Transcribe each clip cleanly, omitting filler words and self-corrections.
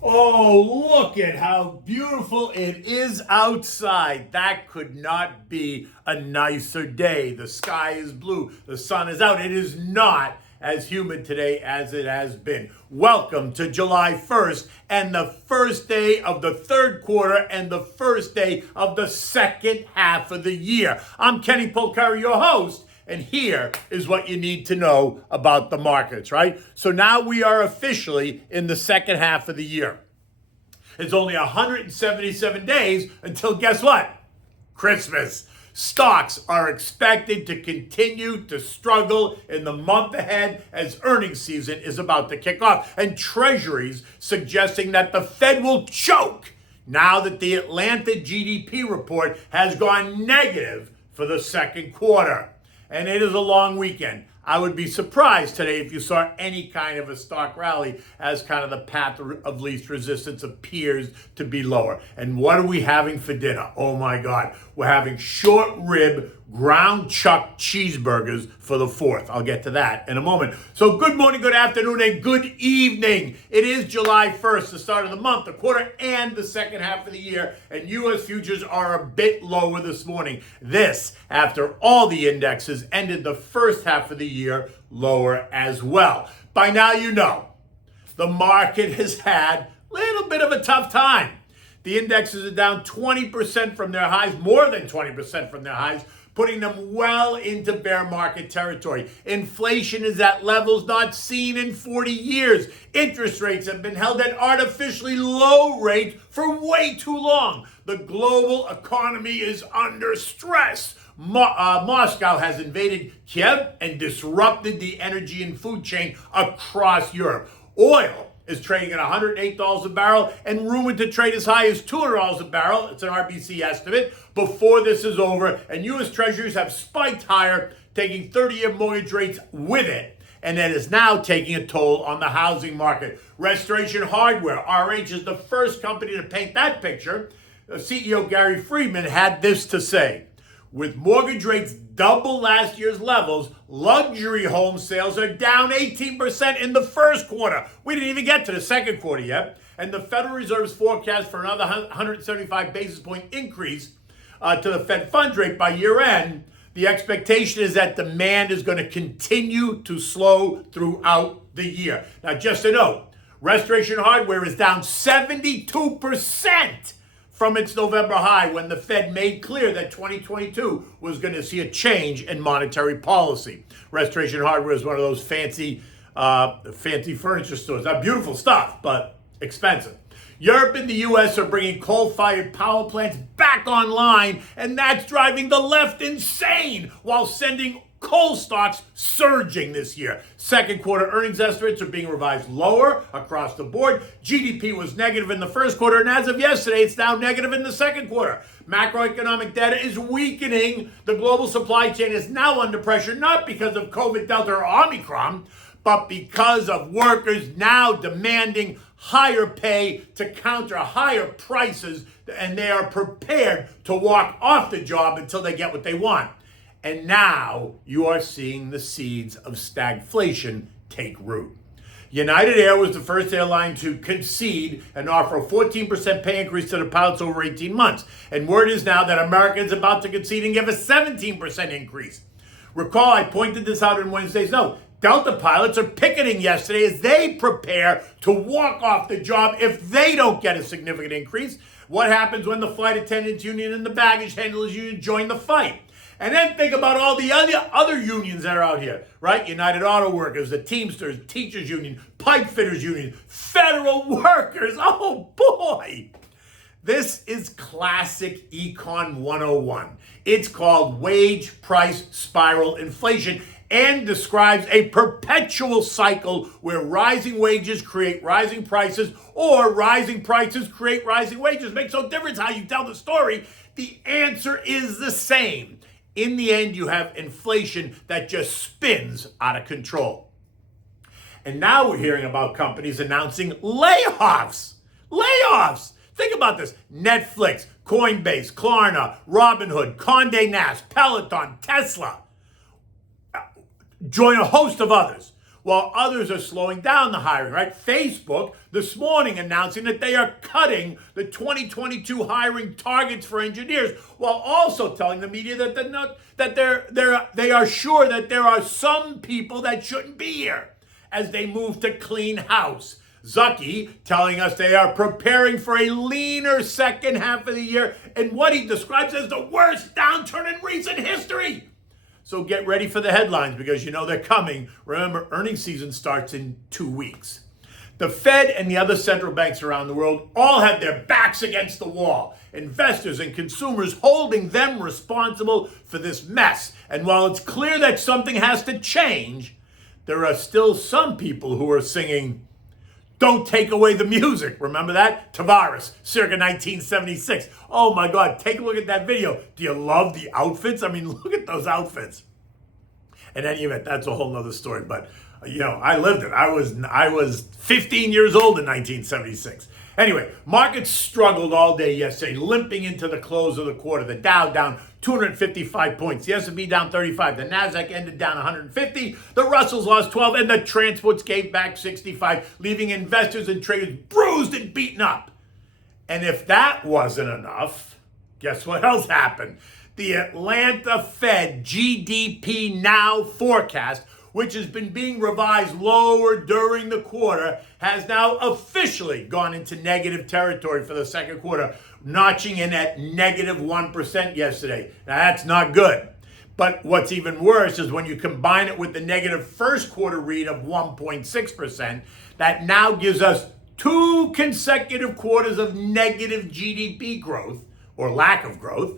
Oh, look at how beautiful it is outside. That could not be a nicer day. The sky is blue. The sun is out. It is not as humid today as it has been. Welcome to July 1st and the first day of the third quarter and the first day of the second half of the year. I'm Kenny Polcari, your host. And here is what you need to know about the markets, right? So now we are officially in the second half of the year. It's only 177 days until, guess what? Christmas. Stocks are expected to continue to struggle in the month ahead as earnings season is about to kick off. And treasuries suggesting that the Fed will choke now that the Atlanta GDP report has gone negative for the second quarter. And it is a long weekend. I would be surprised today if you saw any kind of a stock rally as kind of the path of least resistance appears to be lower. And what are we having for dinner? Oh my God. We're having short rib ground chuck cheeseburgers for the 4th. I'll get to that in a moment. So good morning, good afternoon, and good evening. It is July 1st, the start of the month, the quarter, and the second half of the year. And U.S. futures are a bit lower this morning. This after all the indexes ended the first half of the year lower as well. By now you know, the market has had a little bit of a tough time. The indexes are down 20% from their highs, more than 20% from their highs, putting them well into bear market territory. Inflation is at levels not seen in 40 years. Interest rates have been held at artificially low rates for way too long. The global economy is under stress. Moscow has invaded Kiev and disrupted the energy and food chain across Europe. Oil is trading at $108 a barrel and rumored to trade as high as $200 a barrel. It's an RBC estimate before this is over. And U.S. Treasuries have spiked higher, taking 30-year mortgage rates with it. And that is now taking a toll on the housing market. Restoration Hardware, RH, is the first company to paint that picture. CEO Gary Friedman had this to say: with mortgage rates double last year's levels, luxury home sales are down 18% in the first quarter. We didn't even get to the second quarter yet. And the Federal Reserve's forecast for another 175 basis point increase to the Fed funds rate by year end. The expectation is that demand is going to continue to slow throughout the year. Now, just a note, Restoration Hardware is down 72% from its November high when the Fed made clear that 2022 was going to see a change in monetary policy. Restoration Hardware is one of those fancy furniture stores. Not beautiful stuff, but expensive. Europe and the U.S. are bringing coal-fired power plants back online, and that's driving the left insane while sending coal stocks surging this year. Second quarter earnings estimates are being revised lower across the board. GDP was negative in the first quarter, and as of yesterday, it's now negative in the second quarter. Macroeconomic data is weakening. The global supply chain is now under pressure, not because of COVID, Delta, or Omicron, but because of workers now demanding higher pay to counter higher prices, and they are prepared to walk off the job until they get what they want. And now you are seeing the seeds of stagflation take root. United Air was the first airline to concede and offer a 14% pay increase to the pilots over 18 months. And word is now that America is about to concede and give a 17% increase. Recall, I pointed this out in Wednesday's note. Delta pilots are picketing yesterday as they prepare to walk off the job if they don't get a significant increase. What happens when the flight attendants union and the baggage handlers union join the fight? And then think about all the other unions that are out here, right? United Auto Workers, the Teamsters, Teachers Union, Pipe Fitters Union, federal workers. Oh boy. This is classic Econ 101. It's called wage price spiral inflation and describes a perpetual cycle where rising wages create rising prices or rising prices create rising wages. Makes no difference how you tell the story. The answer is the same. In the end, you have inflation that just spins out of control. And now we're hearing about companies announcing layoffs. Layoffs! Think about this. Netflix, Coinbase, Klarna, Robinhood, Condé Nast, Peloton, Tesla. Join a host of others. while others are slowing down the hiring, right? Facebook this morning announcing that they are cutting the 2022 hiring targets for engineers, while also telling the media that they are sure that there are some people that shouldn't be here as they move to clean house. Zucky telling us they are preparing for a leaner second half of the year in what he describes as the worst downturn in recent history. So get ready for the headlines because you know they're coming. Remember, earnings season starts in 2 weeks. The Fed and the other central banks around the world all have their backs against the wall. Investors and consumers holding them responsible for this mess. And while it's clear that something has to change, there are still some people who are singing, "Don't take away the music." Remember that? Tavares, circa 1976. Oh my God, take a look at that video. Do you love the outfits? I mean, look at those outfits. In any event, that's a whole nother story. But, you know, I lived it. I was 15 years old in 1976. Anyway, markets struggled all day yesterday, limping into the close of the quarter. The Dow down 255 points. The S&P down 35. The Nasdaq ended down 150. The Russells lost 12. And the transports gave back 65, leaving investors and traders bruised and beaten up. And if that wasn't enough, guess what else happened? The Atlanta Fed GDP now forecast, which has been being revised lower during the quarter, has now officially gone into negative territory for the second quarter, notching in at negative 1% yesterday. Now, that's not good. But what's even worse is when you combine it with the negative first quarter read of 1.6%, that now gives us 2 consecutive quarters of negative GDP growth, or lack of growth.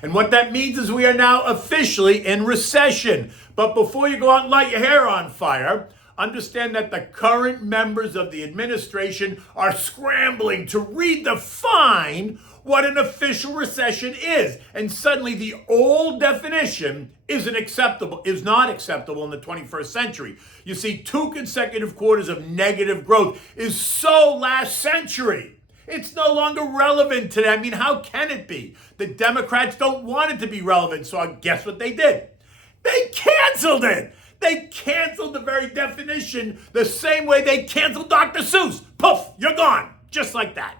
And what that means is we are now officially in recession. But before you go out and light your hair on fire, understand that the current members of the administration are scrambling to redefine what an official recession is. And suddenly the old definition is not acceptable in the 21st century. You see, 2 consecutive quarters of negative growth is so last century. It's no longer relevant today. I mean, how can it be? The Democrats don't want it to be relevant, so guess what they did? They canceled it. They canceled the very definition the same way they canceled Dr. Seuss. Poof, you're gone. Just like that.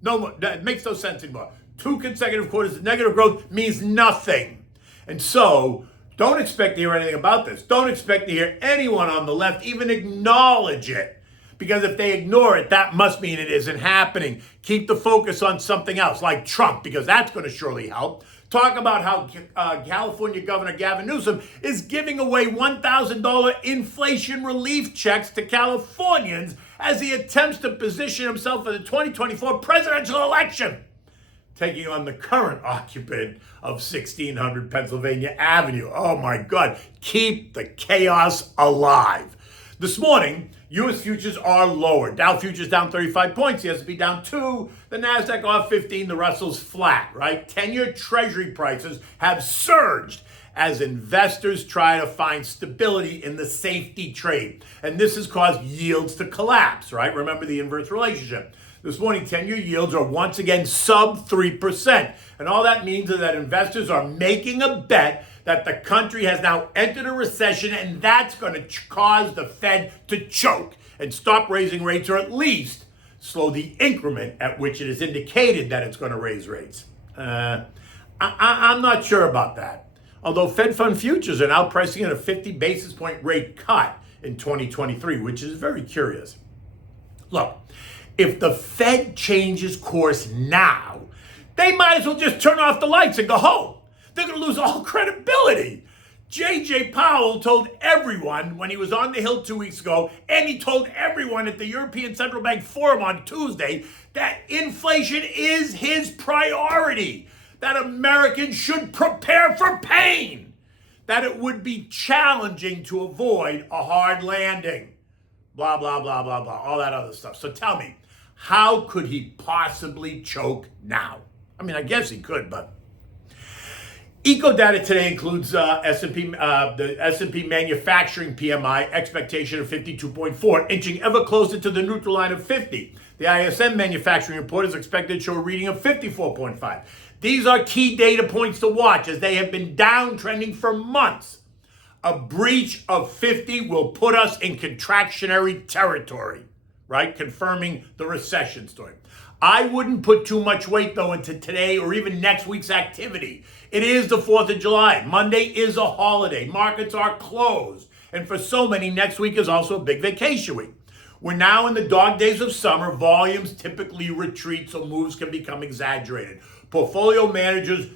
No more. That makes no sense anymore. 2 consecutive quarters of negative growth means nothing. And so, don't expect to hear anything about this. Don't expect to hear anyone on the left even acknowledge it. Because if they ignore it, that must mean it isn't happening. Keep the focus on something else, like Trump, because that's going to surely help. Talk about how California Governor Gavin Newsom is giving away $1,000 inflation relief checks to Californians as he attempts to position himself for the 2024 presidential election, taking on the current occupant of 1600 Pennsylvania Avenue. Oh my God, keep the chaos alive. This morning, U.S. futures are lower. Dow futures down 35 points. The S&P down 2. The Nasdaq off 15. The Russell's flat, right? 10-year Treasury prices have surged as investors try to find stability in the safety trade. And this has caused yields to collapse, right? Remember the inverse relationship. This morning, 10-year yields are once again sub 3%. And all that means is that investors are making a bet that the country has now entered a recession, and that's going to cause the Fed to choke and stop raising rates, or at least slow the increment at which it is indicated that it's going to raise rates. I'm not sure about that. Although Fed fund futures are now pricing in a 50 basis point rate cut in 2023, which is very curious. Look, if the Fed changes course now, they might as well just turn off the lights and go home. They're going to lose all credibility. J.J. Powell told everyone when he was on the Hill 2 weeks ago, and he told everyone at the European Central Bank Forum on Tuesday, that inflation is his priority, that Americans should prepare for pain, that it would be challenging to avoid a hard landing, blah, blah, blah, blah, blah, all that other stuff. So tell me, how could he possibly choke now? I mean, I guess he could, but Eco data today includes the S&P manufacturing PMI expectation of 52.4, inching ever closer to the neutral line of 50. The ISM manufacturing report is expected to show a reading of 54.5. These are key data points to watch as they have been downtrending for months. A breach of 50 will put us in contractionary territory, right? Confirming the recession story. I wouldn't put too much weight, though, into today or even next week's activity. It is the 4th of July. Monday is a holiday. Markets are closed. And for so many, next week is also a big vacation week. We're now in the dog days of summer. Volumes typically retreat, so moves can become exaggerated. Portfolio managers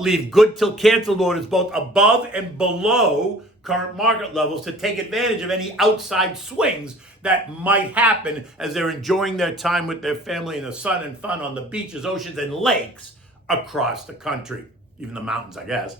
leave good till canceled orders both above and below current market levels to take advantage of any outside swings that might happen as they're enjoying their time with their family in the sun and fun on the beaches, oceans, and lakes across the country. Even the mountains, I guess.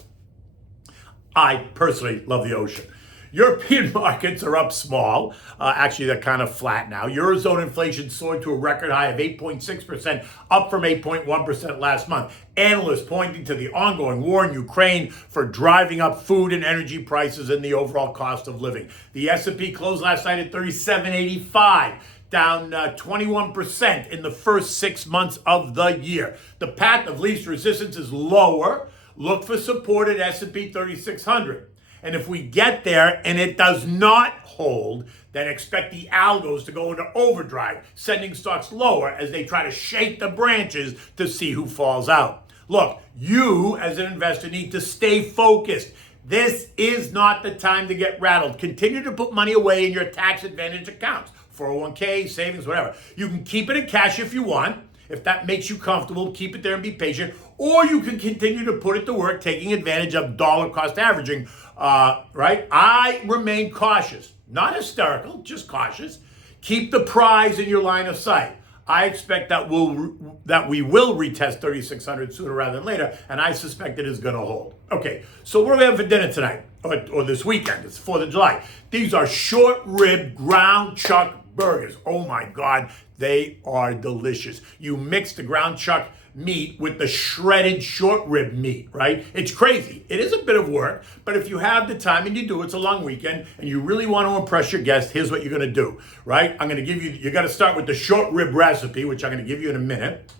I personally love the ocean. European markets are up small. Actually, they're kind of flat now. Eurozone inflation soared to a record high of 8.6%, up from 8.1% last month. Analysts pointing to the ongoing war in Ukraine for driving up food and energy prices and the overall cost of living. The S&P closed last night at 3785. Down 21% in the first 6 months of the year. The path of least resistance is lower. Look for support at S&P 3600. And if we get there and it does not hold, then expect the algos to go into overdrive, sending stocks lower as they try to shake the branches to see who falls out. Look, you as an investor need to stay focused. This is not the time to get rattled. Continue to put money away in your tax advantage accounts, 401k, savings, whatever. You can keep it in cash if you want. If that makes you comfortable, keep it there and be patient. Or you can continue to put it to work, taking advantage of dollar cost averaging, right? I remain cautious, not hysterical, just cautious. Keep the prize in your line of sight. I expect that we will retest 3,600 sooner rather than later, and I suspect it is going to hold. Okay, so what are we having for dinner tonight or this weekend? It's 4th of July. These are short rib ground chuck burgers. Oh my God, they are delicious. You mix the ground chuck meat with the shredded short rib meat, right? It's crazy. It is a bit of work, but if you have the time and you do, it's a long weekend and you really want to impress your guests, here's what you're going to do, right? I'm going to give you got to start with the short rib recipe, which I'm going to give you in a minute.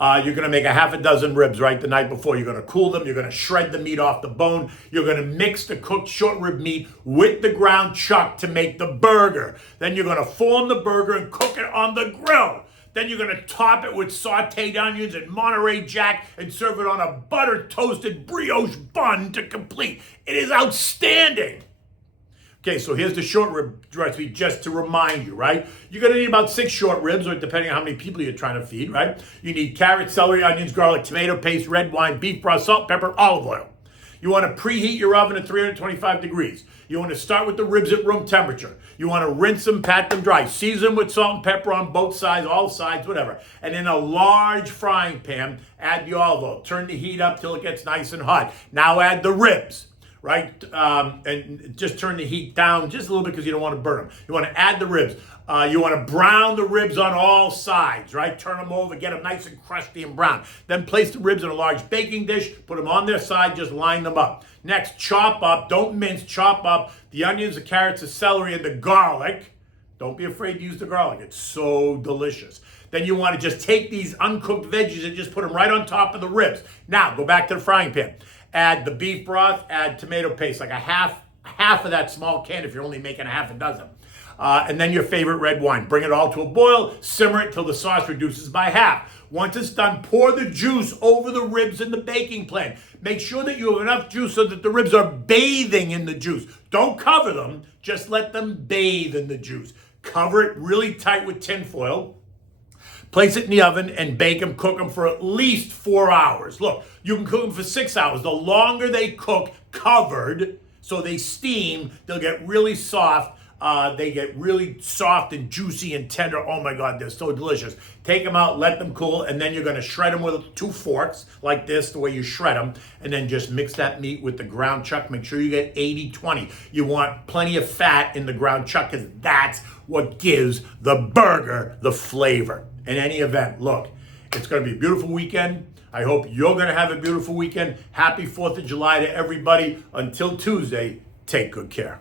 You're going to make a half a dozen ribs, right, the night before. You're going to cool them. You're going to shred the meat off the bone. You're going to mix the cooked short rib meat with the ground chuck to make the burger. Then you're going to form the burger and cook it on the grill. Then you're going to top it with sauteed onions and Monterey Jack and serve it on a butter-toasted brioche bun to complete. It is outstanding. Okay, so here's the short rib recipe just to remind you, right? You're going to need about 6 short ribs, or depending on how many people you're trying to feed, right? You need carrots, celery, onions, garlic, tomato paste, red wine, beef broth, salt, pepper, olive oil. You want to preheat your oven at 325 degrees. You want to start with the ribs at room temperature. You want to rinse them, pat them dry. Season them with salt and pepper on both sides, all sides, whatever. And in a large frying pan, add the olive oil. Turn the heat up till it gets nice and hot. Now add the ribs. Right? And just turn the heat down just a little bit because you don't want to burn them. You want to add the ribs. You want to brown the ribs on all sides, right? Turn them over, get them nice and crusty and brown. Then place the ribs in a large baking dish, put them on their side, just line them up. Next, chop up, don't mince, chop up the onions, the carrots, the celery, and the garlic. Don't be afraid to use the garlic. It's so delicious. Then you want to just take these uncooked veggies and just put them right on top of the ribs. Now, go back to the frying pan. Add the beef broth, add tomato paste, like a half of that small can if you're only making a half a dozen. And then your favorite red wine. Bring it all to a boil, simmer it till the sauce reduces by half. Once it's done, pour the juice over the ribs in the baking pan. Make sure that you have enough juice so that the ribs are bathing in the juice. Don't cover them, just let them bathe in the juice. Cover it really tight with tin foil. Place it in the oven and bake them, cook them for at least 4 hours. Look, you can cook them for 6 hours. The longer they cook covered, so they steam, they'll get really soft. They get really soft and juicy and tender. Oh my God, they're so delicious. Take them out, let them cool, and then you're gonna shred them with 2 forks, like this, the way you shred them, and then just mix that meat with the ground chuck. Make sure you get 80-20. You want plenty of fat in the ground chuck because that's what gives the burger the flavor. In any event, look, it's going to be a beautiful weekend. I hope you're going to have a beautiful weekend. Happy 4th of July to everybody. Until Tuesday, take good care.